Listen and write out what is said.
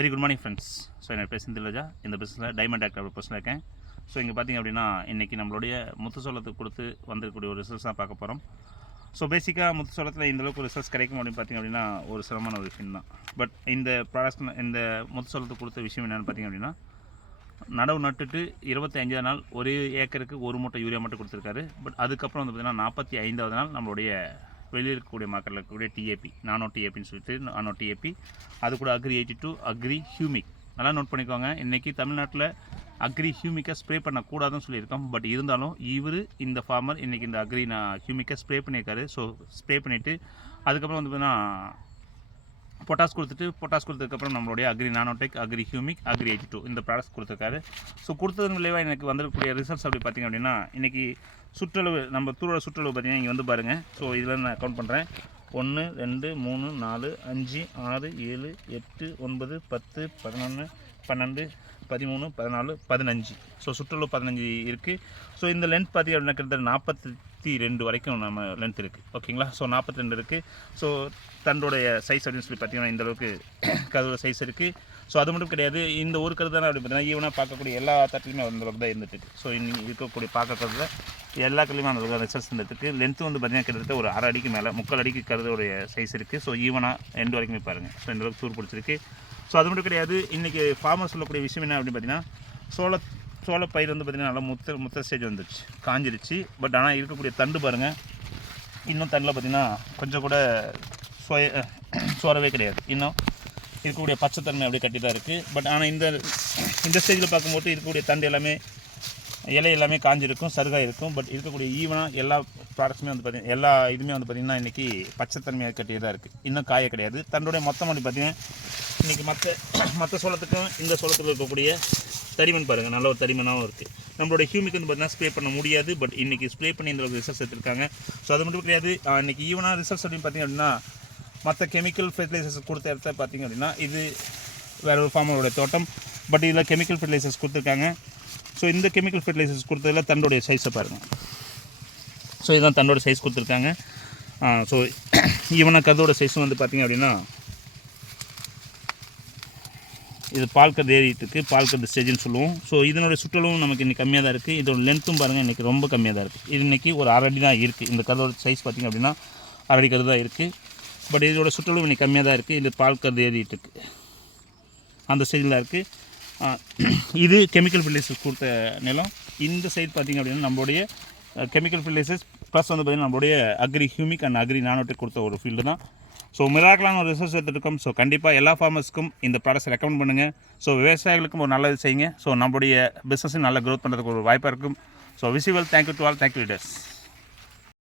Very good morning friends so என்னோட பேர் செந்திலஜா இந்த பிஸ்னஸில் டைமண்ட் ஆக்டர் பர்சனில் இருக்கேன். ஸோ இங்கே பார்த்தீங்க அப்படின்னா இன்றைக்கி நம்மளுடைய முத்து சோளத்துக்கு கொடுத்து வந்திருக்கக்கூடிய ஒரு ரிசல்ட்ஸ் தான் பார்க்க போகிறோம் ஸோ பேசிக்காக முத்து சோளத்தில் இந்தளவுக்கு ரிசல்ட்ஸ் கிடைக்கும் அப்படின்னு பார்த்திங்க அப்படின்னா ஒரு சிரமமான ஒரு விஷயம் தான். பட் இந்த ப்ராடக்ட் இந்த முத்து சோளத்துக்கு கொடுத்த விஷயம் என்னென்னு பார்த்தீங்க அப்படின்னா நடவு நட்டுட்டு இருபத்தி அஞ்சாவது நாள் ஒரே ஏக்கருக்கு ஒரு மூட்டை யூரியா மட்டும் கொடுத்துருக்காரு. பட் அதுக்கப்புறம் வந்து பார்த்திங்கன்னா நாற்பத்தி ஐந்தாவது நாள் நம்மளுடைய வெளியில் இருக்கக்கூடிய மக்கள் இருக்கக்கூடிய டிஏபி நானோ டிஏபின்னு சொல்லிட்டு நானோ டிஏபி அது கூட agri eighty two agri humic நல்லா நோட் பண்ணிக்கோங்க. இன்றைக்கி தமிழ்நாட்டில் அக்ரி ஹியூமிக்கை ஸ்ப்ரே பண்ணக்கூடாதுன்னு சொல்லியிருக்கோம். பட் இருந்தாலும் இவர் இந்த ஃபார்மர் இன்றைக்கி இந்த அக்ரி நான் ஹியூமிக்கை ஸ்ப்ரே பண்ணியிருக்காரு. ஸோ ஸ்ப்ரே பண்ணிவிட்டு அதுக்கப்புறம் வந்து பார்த்தீங்கன்னா பொட்டாஸ் கொடுத்துட்டு பொட்டாஸ் கொடுத்ததுக்கப்புறம் நம்மளுடைய agri nanotech agri humic agri eighty two இந்த ப்ராடக்ட்ஸ் கொடுத்துருக்காரு. ஸோ கொடுத்ததன் விளைவாக எனக்கு வந்திருக்கக்கூடிய ரிசல்ட்ஸ் அப்படி பார்த்திங்க அப்படின்னா இன்றைக்கி சுற்றளவு நம்ம தூரோட சுற்றளவு பார்த்திங்கன்னா இங்கே வந்து பாருங்கள் ஸோ இதில் நான் கவுண்ட் பண்ணுறேன் ஒன்று ரெண்டு மூணு நாலு அஞ்சு ஆறு ஏழு எட்டு ஒன்பது பத்து பதினொன்று பன்னெண்டு பதிமூணு பதினாலு பதினஞ்சு. ஸோ சுற்றுலா பதினஞ்சு இருக்குது ஸோ இந்த லென்த் பார்த்தி அப்படின்னா கிட்டத்தட்ட நாற்பத்தி ரெண்டு வரைக்கும் நம்ம லென்த் இருக்குது ஓகேங்களா ஸோ நாற்பத்தி ரெண்டு இருக்குது ஸோ தண்டோடைய சைஸ் அப்படின்னு சொல்லி பார்த்தீங்கன்னா இந்தளவுக்கு கதோட சைஸ் இருக்குது ஸோ அது மட்டும் கிடையாது. இந்த ஒரு கருது தானே அப்படி பார்த்தீங்கன்னா ஈவனாக பார்க்கக்கூடிய எல்லா தட்டிலுமே அந்தளவுக்கு தான் இருந்துட்டு ஸோ இன்னைக்கு இருக்கக்கூடிய பார்க்கறதுல எல்லா கல்லையுமே அந்த ரிசல்ட்ஸ் இருந்துருக்கு லென்த்து வந்து பார்த்தீங்கன்னா கிட்டத்தட்ட ஒரு அரை அடிக்கு மேலே முக்கால் அடிக்கு கருதோடைய சைஸ் இருக்குது ஸோ ஈவனாக எண்டு வரைக்குமே பாருங்கள் ஸோ இந்தளவுக்கு தூர் பிடிச்சிருக்கு. ஸோ அது மட்டும் கிடையாது. இன்றைக்கி ஃபார்மர் சொல்லக்கூடிய விஷயம் என்ன அப்படின்னு பார்த்தீங்கன்னா சோள சோள பயிர் வந்து பார்த்திங்கன்னா நல்லா முத்த முத்த ஸ்டேஜ் வந்துருச்சு. காஞ்சிருச்சு. பட் ஆனால் இருக்கக்கூடிய தண்டு பாருங்கள் இன்னும் தண்டில் பார்த்திங்கன்னா கொஞ்சம் கூட சோய சோறவே கிடையாது. இன்னும் இருக்கக்கூடிய பச்சைத்தன்மை அப்படியே கட்டி தான் இருக்குது பட் ஆனால் இந்த இந்த ஸ்டேஜில் பார்க்கும்போது இருக்கக்கூடிய தண்டு எல்லாமே இலை எல்லாமே காஞ்சிருக்கும் சருகாக இருக்கும். பட் இருக்கக்கூடிய ஈவனாக எல்லா ப்ராடக்ட்ஸுமே வந்து பார்த்திங்கன்னா எல்லா இதுவுமே வந்து பார்த்திங்கன்னா இன்றைக்கி பச்சைத்தன்மையாக கட்டியதாக இருக்குது இன்னும் காய கிடையாது. தண்டுடைய மொத்தம் அப்படி பார்த்திங்கன்னா இன்றைக்கி மற்ற மற்ற சோளத்துக்கும் இந்த சோளத்தில் இருக்கக்கூடிய தடிமன் பாருங்கள் நல்ல ஒரு தடிமனாகவும் இருக்குது நம்மளோட ஹியூமிக் வந்து பார்த்தீங்கன்னா ஸ்ப்ரே பண்ண முடியாது பட் இன்றைக்கி ஸ்ப்ரே பண்ணி இந்த ரிசல்ட்ஸ் எடுத்திருக்காங்க. ஸோ அது மட்டும் கிடையாது இன்றைக்கி ஈவனாக ரிசல்ட்ஸ் அப்படின்னு பார்த்தீங்க அப்படின்னா மற்ற கெமிக்கல் ஃபெர்டிலைசர்ஸ் கொடுத்த இடத்த பார்த்தீங்க அப்படின்னா இது வேற ஒரு ஃபார்மரோட தோட்டம் பட் இதில் கெமிக்கல் ஃபெர்டிலைசர்ஸ் கொடுத்துருக்காங்க. ஸோ இந்த கெமிக்கல் ஃபெர்டிலைசர்ஸ் கொடுத்ததில் தண்டோடைய சைஸை பாருங்கள் ஸோ இதுதான் தண்டோட சைஸ் கொடுத்துருக்காங்க. ஸோ ஈவனாக கதோட சைஸும் வந்து பார்த்திங்க அப்படின்னா இது பால்கர் ஏரியத்துக்கு ஏறிட்டு பால் கருது ஸ்டேஜ்னு சொல்லுவோம். ஸோ இதனோட சுற்றளவும் நமக்கு இன்னைக்கு கம்மியாக தான் இருக்குது இதோட லென்த்தும் பாருங்கள் இன்றைக்கி ரொம்ப கம்மியாக தான் இருக்குது இது இன்றைக்கி ஒரு அரடி தான் இருக்குது இந்த கதோட சைஸ் பார்த்திங்க அப்படின்னா அரடி கரு தான் இருக்குது பட் இதோட சுற்றளவு இன்னைக்கு கம்மியாக தான் இருக்குது இது பால் ஏரியத்துக்கு அந்த ஸ்டேஜில் இருக்குது இது கெமிக்கல் ஃபெர்டிலைசர்ஸ் கொடுத்த நிலம். இந்த சைடு பார்த்திங்க அப்படின்னா நம்மளுடைய கெமிக்கல் ஃபெர்டிலைசர்ஸ் ப்ளஸ் வந்து பார்த்திங்கன்னா நம்மளுடைய agri humic and agri nanotech கொடுத்த ஒரு ஃபீல்டு தான். ஸோ மிராக்கலான ஒரு ரிசர்ச் எடுத்துருக்கோம். ஸோ கண்டிப்பாக எல்லா ஃபார்மர்ஸ்க்கும் இந்த ப்ராடக்ட்ஸ் ரெக்கமெண்ட் பண்ணுங்கள் ஸோ விவசாயிகளுக்கும் ஒரு நல்லது செய்யுங்க. ஸோ நம்மளுடைய பிஸ்னஸும் நல்ல க்ரோத் பண்ணுறதுக்கு ஒரு வாய்ப்பாக இருக்கும். So visual thank you to all thank you leaders